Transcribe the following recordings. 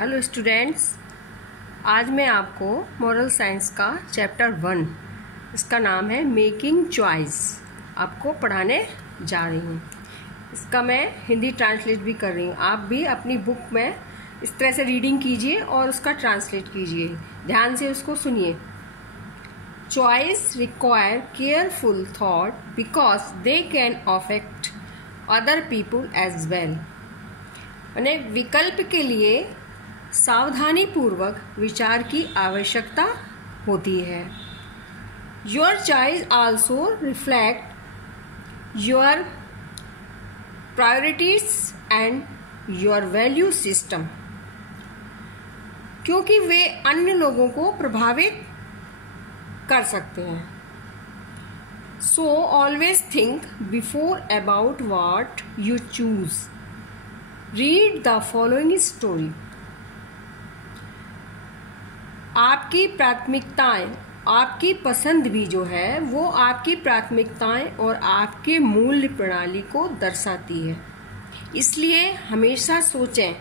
Hello students, आज मैं आपको मॉरल साइंस का चैप्टर 1 इसका नाम है मेकिंग चॉइस आपको पढ़ाने जा रही हूँ। इसका मैं हिंदी ट्रांसलेट भी कर रही हूँ। आप भी अपनी बुक में इस तरह से रीडिंग कीजिए और उसका ट्रांसलेट कीजिए, ध्यान से उसको सुनिए। Choice require careful thought because they can affect other people as well. यानी विकल्प के लिए सावधानी पूर्वक विचार की आवश्यकता होती है। Your choice also reflect your priorities and your value system, क्योंकि वे अन्य लोगों को प्रभावित कर सकते हैं। So always think before about what you choose. Read the following story. आपकी प्राथमिकताएं, आपकी पसंद भी जो है वो आपकी प्राथमिकताएं और आपके मूल्य प्रणाली को दर्शाती है। इसलिए हमेशा सोचें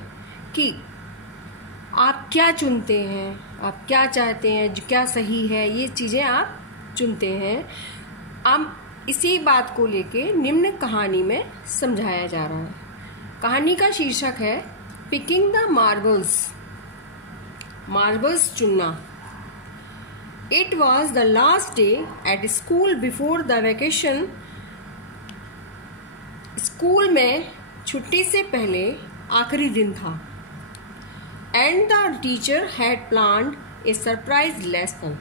कि आप क्या चुनते हैं, आप क्या चाहते हैं, जो क्या सही है, ये चीज़ें आप चुनते हैं। अब इसी बात को लेके निम्न कहानी में समझाया जा रहा है। कहानी का शीर्षक है पिकिंग द मार्बल्स, मार्बल्स चुनना। It was the last day at school before the vacation. School में छुट्टी से पहले आखिरी दिन था। And the teacher had planned A surprise lesson.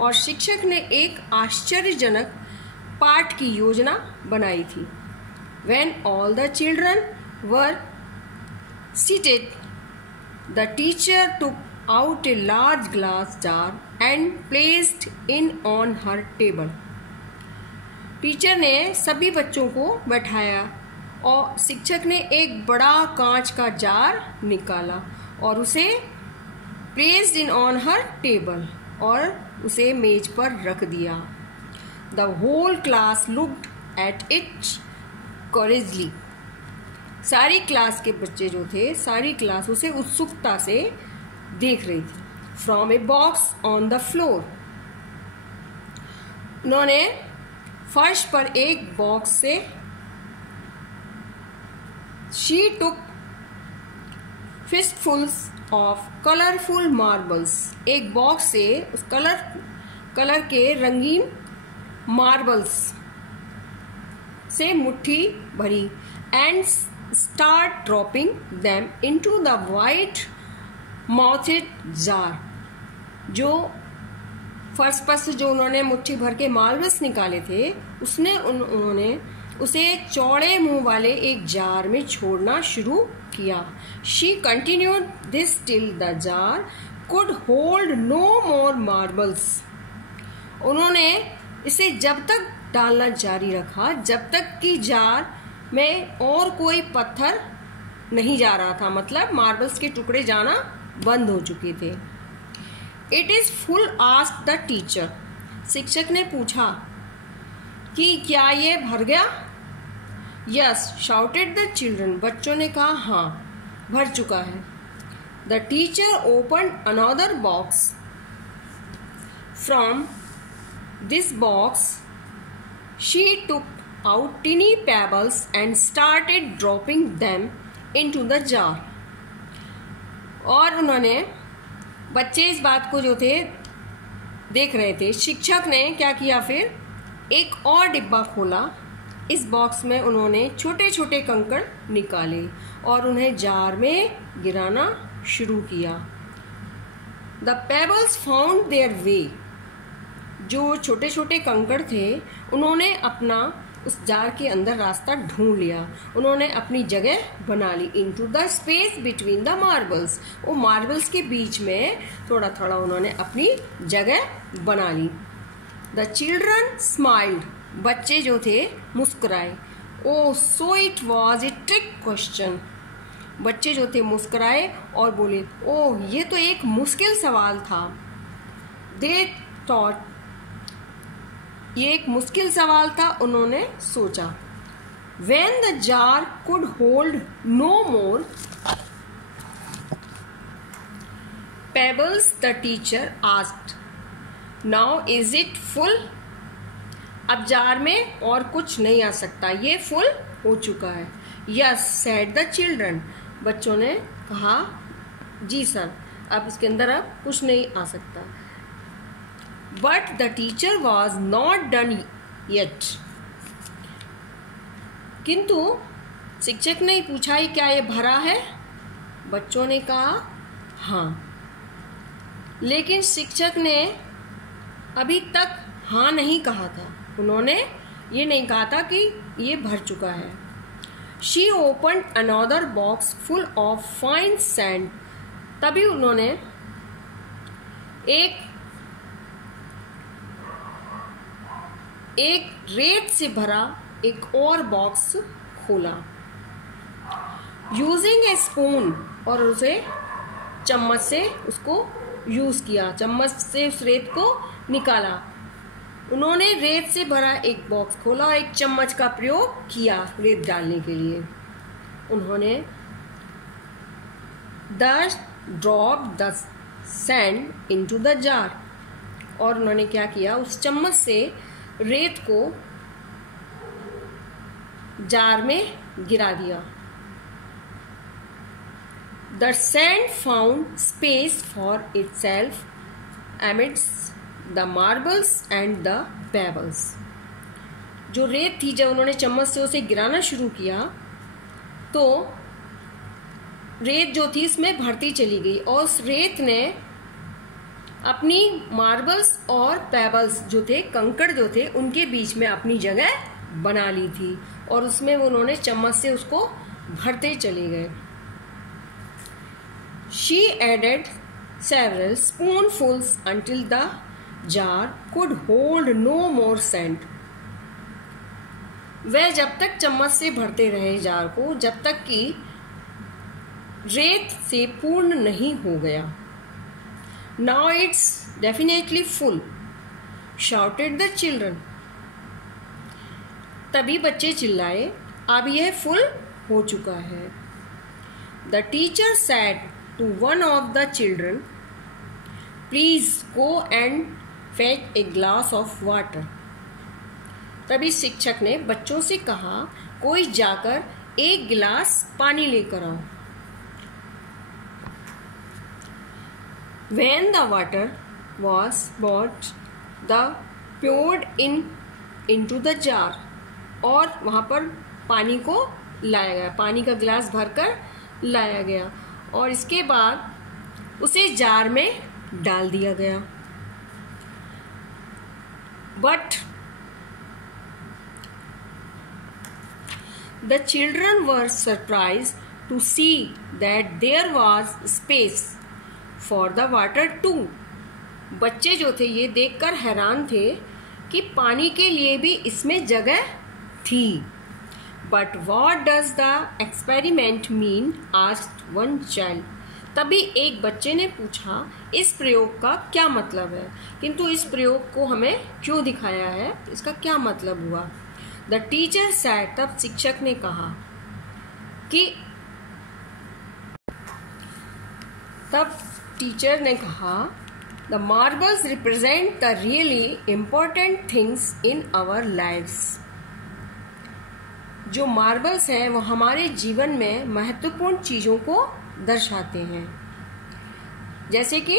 और शिक्षक ने एक आश्चर्यजनक पाठ की योजना बनाई थी। When all the children were seated, the teacher took out a large glass jar and placed it on her table. Teacher ने सभी बच्चों को बैठाया और शिक्षक ने एक बड़ा कांच का जार निकाला और उसे placed it on her table और उसे मेज पर रख दिया। The whole class looked at it curiously. सारी क्लास के बच्चे जो थे, सारी क्लास उसे उत्सुकता से देख रही थी। From a box on the floor, उन्होंने फर्श पर एक बॉक्स से she took fistfuls of colourful marbles. एक बॉक्स से उस कलर के रंगीन मार्बल्स से मुट्ठी भरी and start dropping them into the white mouthed jar. जो फर्स्ट पर से जो उन्होंने मुट्ठी भर के मार्बल्स निकाले थे, उन्होंने उसे चौड़े मुंह वाले एक जार में छोड़ना शुरू किया। She continued this till the jar could hold no more marbles. उन्होंने इसे जब तक डालना जारी रखा जब तक कि जार में और कोई पत्थर नहीं जा रहा था, मतलब मार्बल्स के टुकड़े जाना बंद हो चुके थे। It is full asked the teacher. शिक्षक ने पूछा कि क्या ये भर गया? Yes shouted the children. बच्चों ने कहा हाँ, भर चुका है। The teacher open another box. From this box she took out tiny pebbles and started dropping them into the jar. और उन्होंने, बच्चे इस बात को जो थे देख रहे थे। शिक्षक ने क्या किया, फिर एक और डिब्बा खोला। इस बॉक्स में उन्होंने छोटे छोटे कंकड़ निकाले और उन्हें जार में गिराना शुरू किया। The pebbles found their way. जो छोटे छोटे कंकड़ थे उन्होंने अपना उस जार के अंदर रास्ता ढूंढ लिया। उन्होंने अपनी जगह बना ली। Into the space between the marbles. वो मार्बल्स के बीच में थोड़ा थोड़ा उन्होंने अपनी जगह बना ली। The children smiled. बच्चे जो थे मुस्कुराए। Oh so it was a trick question. बच्चे जो थे मुस्कुराए और बोले, ओह ये तो एक मुश्किल सवाल था। दे थॉट, ये एक मुश्किल सवाल था, उन्होंने सोचा। When the jar could hold no more, pebbles the teacher asked, now is it full? अब जार में और कुछ नहीं आ सकता, ये फुल हो चुका है। यस सेड द चिल्ड्रन, बच्चों ने कहा जी सर, अब इसके अंदर अब कुछ नहीं आ सकता। But the teacher was not done yet, किंतु शिक्षक ने पूछा ही क्या ये भरा है? बच्चों ने कहा हाँ, लेकिन शिक्षक ने अभी तक हाँ नहीं कहा था। उन्होंने ये नहीं कहा था कि ये भर चुका है। She open another box full of fine sand, तभी उन्होंने एक रेत से भरा एक और बॉक्स खोला। यूजिंग ए स्पून, और उसे चम्मच से उसको यूज किया, चम्मच से उस रेत को निकाला। उन्होंने रेत से भरा एक बॉक्स खोला और एक चम्मच का प्रयोग किया रेत डालने के लिए। उन्होंने drop the sand into the jar, और उन्होंने क्या किया, उस चम्मच से रेत को जार में गिरा दिया। The sand found space for itself amidst the marbles and the pebbles. जो रेत थी, जब उन्होंने चम्मच से उसे गिराना शुरू किया तो रेत जो थी इसमें भरती चली गई, और उस रेत ने अपनी मार्बल्स और पेबल्स जो थे, कंकड़ जो थे, उनके बीच में अपनी जगह बना ली थी, और उसमें उन्होंने चम्मच से उसको भरते चले गए। She added several spoonfuls until the jar could hold no more sand. वह जब तक चम्मच से भरते रहे जार को, जब तक कि रेत से पूर्ण नहीं हो गया। Now it's definitely full, shouted the children. तभी बच्चे चिल्लाए, अब यह फुल हो चुका है। The teacher said to one of the children, please go and fetch a glass of water. तभी शिक्षक ने बच्चों से कहा, कोई जाकर एक गिलास पानी लेकर आओ। When the water was brought, the poured into the jar, और वहाँ पर पानी को लाया गया, पानी का गिलास भरकर लाया गया, और इसके बाद उसे जार में डाल दिया गया। But the children were surprise to see that there was space for the water too. बच्चे जो थे ये देखकर हैरान थे कि पानी के लिए भी इसमें जगह थी। But what does the experiment mean? Asked one child. तभी एक बच्चे ने पूछा, इस प्रयोग का क्या मतलब है? किंतु इस प्रयोग को हमें क्यों दिखाया है, इसका क्या मतलब हुआ? द टीचर सैड, तब शिक्षक ने कहा कि the marbles represent the really important things in our lives. जो मार्बल्स हैं वो हमारे जीवन में महत्वपूर्ण चीज़ों को दर्शाते हैं। जैसे कि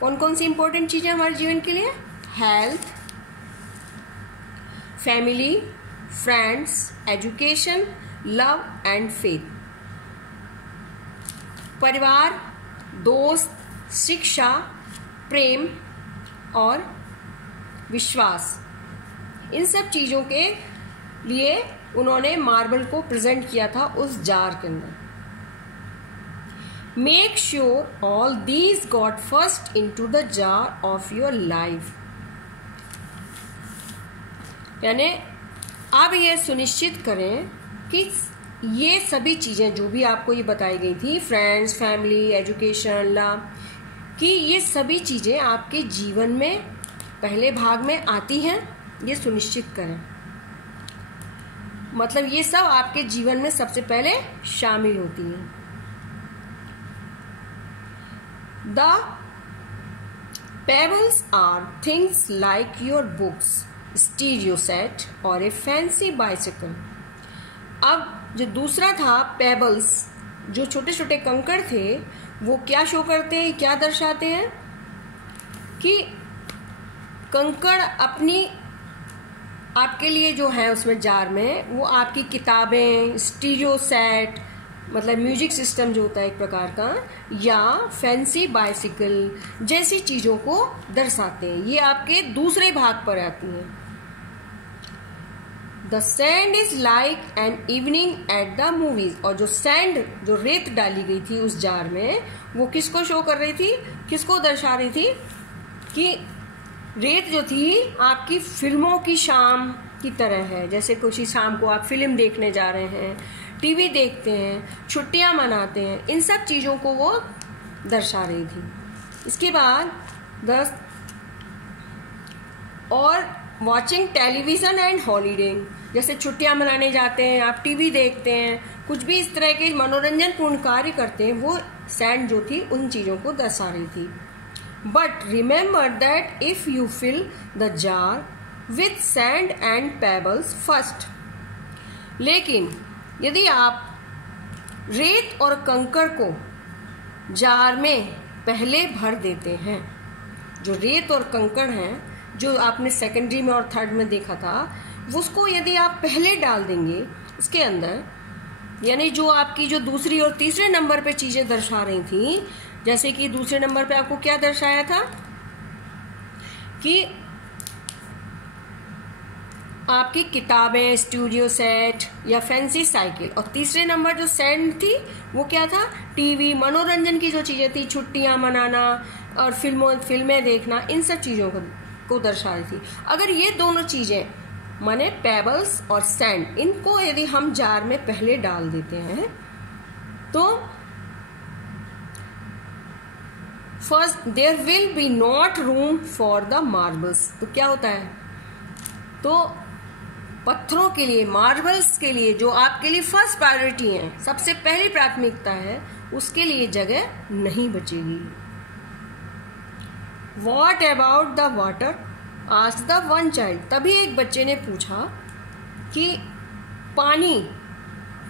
कौन कौन सी इंपॉर्टेंट चीज़ें हमारे जीवन के लिए? Health, family, friends, education, love and faith. परिवार, दोस्त, शिक्षा, प्रेम और विश्वास, इन सब चीज़ों के लिए उन्होंने मार्बल को प्रेजेंट किया था उस जार के अंदर। Make sure all these got first into the jar of your life. यानी अब यह सुनिश्चित करें कि ये सभी चीज़ें जो भी आपको ये बताई गई थी, फ्रेंड्स, फैमिली, एजुकेशन, लव, कि ये सभी चीज़ें आपके जीवन में पहले भाग में आती हैं, ये सुनिश्चित करें। मतलब ये सब आपके जीवन में सबसे पहले शामिल होती हैं। The Pebbles are things like your books, stereo set और a fancy bicycle. अब जो दूसरा था पेबल्स, जो छोटे छोटे कंकड़ थे, वो क्या शो करते हैं, क्या दर्शाते हैं कि कंकड़ अपनी आपके लिए जो है उसमें जार में, वो आपकी किताबें, स्टीरियो सेट मतलब म्यूजिक सिस्टम जो होता है एक प्रकार का, या फैंसी बाइसिकल जैसी चीज़ों को दर्शाते हैं। ये आपके दूसरे भाग पर आती हैं। The sand is like an evening at the movies. और जो सैंड, जो रेत डाली गई थी उस जार में, वो किसको शो कर रही थी, किसको दर्शा रही थी कि रेत जो थी आपकी फिल्मों की शाम की तरह है। जैसे कुछ शाम को आप फिल्म देखने जा रहे हैं, टीवी देखते हैं, छुट्टियां मनाते हैं, इन सब चीज़ों को वो दर्शा रही थी। इसके बाद और वॉचिंग टेलीविज़न एंड हॉलीडे, जैसे छुट्टियां मनाने जाते हैं, आप टीवी देखते हैं, कुछ भी इस तरह के मनोरंजन पूर्ण कार्य करते हैं, वो सैंड जो थी उन चीज़ों को दर्शा रही थी। But remember that if you fill the jar with sand and pebbles first. लेकिन यदि आप रेत और कंकड़ को जार में पहले भर देते हैं, जो रेत और कंकड़ हैं जो आपने सेकेंडरी में और थर्ड में देखा था, उसको यदि आप पहले डाल देंगे इसके अंदर, यानी जो आपकी जो दूसरी और तीसरे नंबर पे चीजें दर्शा रही थी, जैसे कि दूसरे नंबर पे आपको क्या दर्शाया था कि आपकी किताबें, स्टूडियो सेट या फैंसी साइकिल, और तीसरे नंबर जो सैंड थी वो क्या था, टीवी, मनोरंजन की जो चीजें थी, छुट्टियां मनाना और फिल्में देखना, इन सब चीजों को दर्शा रही थी। अगर ये दोनों चीजें माने पेबल्स और सैंड, इनको यदि हम जार में पहले डाल देते हैं तो first there will be not room for the marbles. तो क्या होता है, तो पत्थरों के लिए, मार्बल्स के लिए, जो आपके लिए फर्स्ट प्रायोरिटी है, सबसे पहली प्राथमिकता है, उसके लिए जगह नहीं बचेगी। What about the water? asked the one child. तभी एक बच्चे ने पूछा कि पानी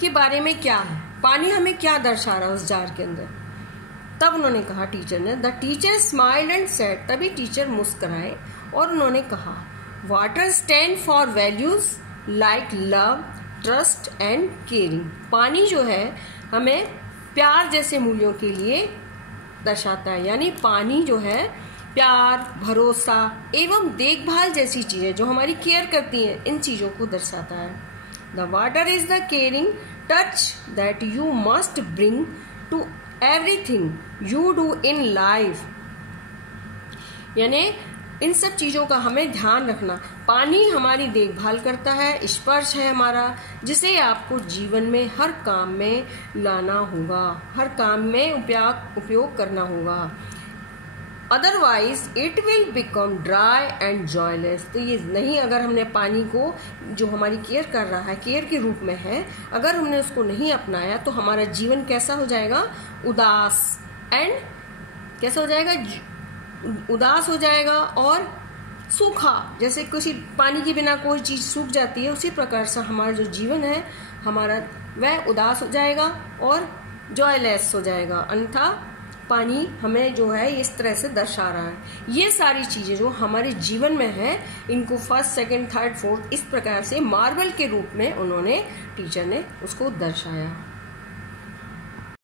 के बारे में क्या है, पानी हमें क्या दर्शा रहा है उस जार के अंदर। तब उन्होंने कहा, टीचर ने, the teacher smiled and said, तभी टीचर मुस्कुराए और उन्होंने कहा, water stand for values like love, trust and caring. पानी जो है हमें प्यार जैसे मूल्यों के लिए दर्शाता है, यानी पानी जो है प्यार, भरोसा एवं देखभाल जैसी चीजें जो हमारी केयर करती हैं, इन चीजों को दर्शाता है। The water is the caring touch that you must bring to everything you do in life. यानी इन सब चीजों का हमें ध्यान रखना। पानी हमारी देखभाल करता है, स्पर्श है हमारा, जिसे आपको जीवन में हर काम में लाना होगा, हर काम में उपयोग करना होगा। Otherwise it will become dry and joyless. तो ये नहीं, अगर हमने पानी को जो हमारी केयर कर रहा है, केयर के रूप में है, अगर हमने उसको नहीं अपनाया तो हमारा जीवन कैसा हो जाएगा, उदास एंड कैसा हो जाएगा, उदास हो जाएगा और सूखा। जैसे किसी पानी के बिना कोई चीज सूख जाती है, उसी प्रकार से हमारा जो जीवन है हमारा वह उदास हो जाएगा और जॉयलेस हो जाएगा। अन्यथा पानी हमें जो है इस तरह से दर्शा रहा है। ये सारी चीजें जो हमारे जीवन में है, इनको फर्स्ट, सेकंड, थर्ड, फोर्थ इस प्रकार से मार्बल के रूप में उन्होंने, टीचर ने उसको दर्शाया।